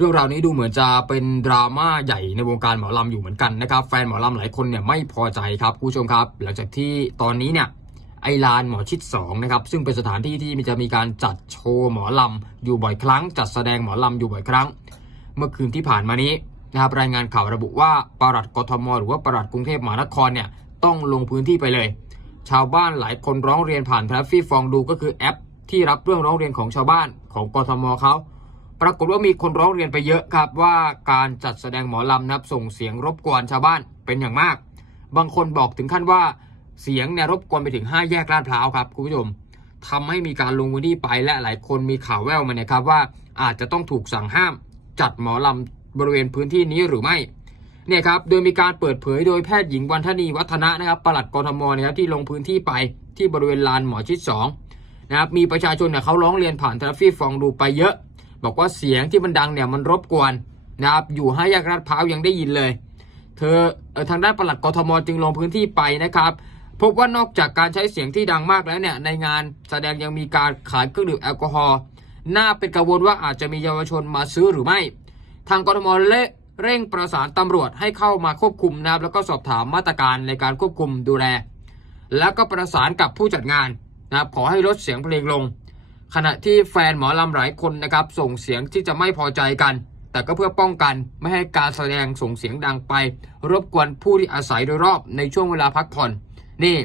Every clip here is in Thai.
เรื่องราวนี้ดูเหมือนจะเป็นดราม่าใหญ่ในวงการหมอลำอยู่เหมือนกันนะครับแฟนหมอลำหลายคนเนี่ยไม่พอใจครับคุณผู้ชมครับ หลังจากที่ตอนนี้เนี่ยไอลานหมอชิด2นะครับซึ่งเป็นสถานที่ที่จะมีการจัดโชว์หมอลำอยู่บ่อยครั้ง จัดแสดงหมอลำอยู่บ่อยครั้ง เมื่อคืนที่ผ่านมานี้นะครับรายงานข่าวระบุว่าปลัดกทม หรือว่าปลัดกรุงเทพมหานครเนี่ยต้องลงพื้นที่ไปเลย ชาวบ้านหลายคนร้องเรียนผ่านแพลตฟอร์มดูก็คือแอป ที่รับเรื่องร้องเรียนของชาวบ้านของกทมเขา ปรากฏว่ามีคนร้องเรียนไปเยอะครับว่าการจัดแสดงหมอลำนะครับส่งเสียงรบกวนชาวบ้านเป็นอย่างมาก บางคนบอกถึงขั้นว่าเสียงเนี่ยรบกวนไปถึง 5 แยกลาดพร้าวครับคุณผู้ชมทำให้มีการลงพื้นที่ไปและหลายคนมีข่าวแว่วมาเนี่ยครับว่าอาจจะต้องถูกสั่งห้าม จัดหมอลำบริเวณพื้นที่นี้หรือไม่เนี่ยครับโดยมีการเปิดเผยโดยแพทย์หญิงวันธนีวัฒนะนะครับปลัดกรทมนะครับที่ลงพื้นที่ไปที่บริเวณลานหมอชิด2นะครับมีประชาชนเนี่ยเขาร้องเรียนผ่านทราฟี่ฟองดูไปเยอะ บอกว่าเสียงที่มันดังเนี่ยมันรบกวนนะครับอยู่ห้าแยกลาดพร้าวยังได้ยินเลย เธอเอ่อทางด้านปลัดกทมจึงลงพื้นที่ไปนะครับพบว่านอกจากการใช้เสียงที่ดังมากแล้วเนี่ยในงานแสดงยังมีการขายเครื่องดื่มแอลกอฮอล์น่าเป็นกังวลว่าอาจจะมีเยาวชนมาซื้อหรือไม่ ทางกทมเละเร่งประสานตำรวจให้เข้ามาควบคุมนะครับแล้วก็สอบถามมาตรการในการควบคุมดูแล แล้วก็ประสานกับผู้จัดงานนะครับขอให้ลดเสียงเพลงลง ขณะที่แฟนหมอลำหลายคนนะครับส่งเสียงที่จะไม่พอใจกัน แต่ก็เพื่อป้องกันไม่ให้การแสดงส่งเสียงดังไป รบกวนผู้ที่อาศัยโดยรอบในช่วงเวลาพักผ่อน นี่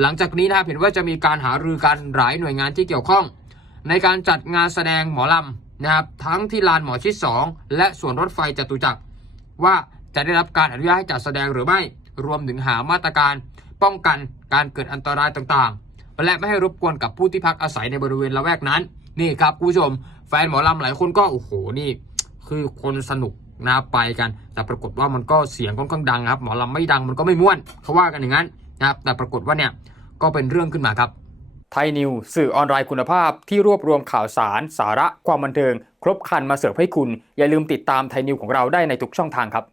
หลังจากนี้นะครับเห็นว่าจะมีการหารือกันหลายหน่วยงานที่เกี่ยวข้อง ในการจัดงานแสดงหมอลำนะครับทั้งที่ลานหมอชิด2และสวนรถไฟจตุจักรว่าจะได้รับการอนุญาตให้จัดแสดงหรือไม่ รวมถึงหามาตรการ ป้องกันการเกิดอันตรายต่างๆ และไม่ให้รบกวนกับผู้ที่พักอาศัยในบริเวณละแวกนั้น นี่ครับคุณผู้ชม แฟนหมอลำหลายคนก็โอ้โหนี่คือคนสนุกนะไปกัน แต่ปรากฏว่ามันก็เสียงค่อนข้างดังครับหมอลำไม่ดังมันก็ไม่ม่วนเขาว่ากันอย่างนั้นนะครับแต่ปรากฏว่าเนี่ยก็เป็นเรื่องขึ้นมาครับไทยนิวสื่อออนไลน์คุณภาพที่รวบรวมข่าวสาร สาระความบันเทิง ครบครันมาเสิร์ฟให้คุณ อย่าลืมติดตามไทยนิวของเราได้ในทุกช่องทางครับ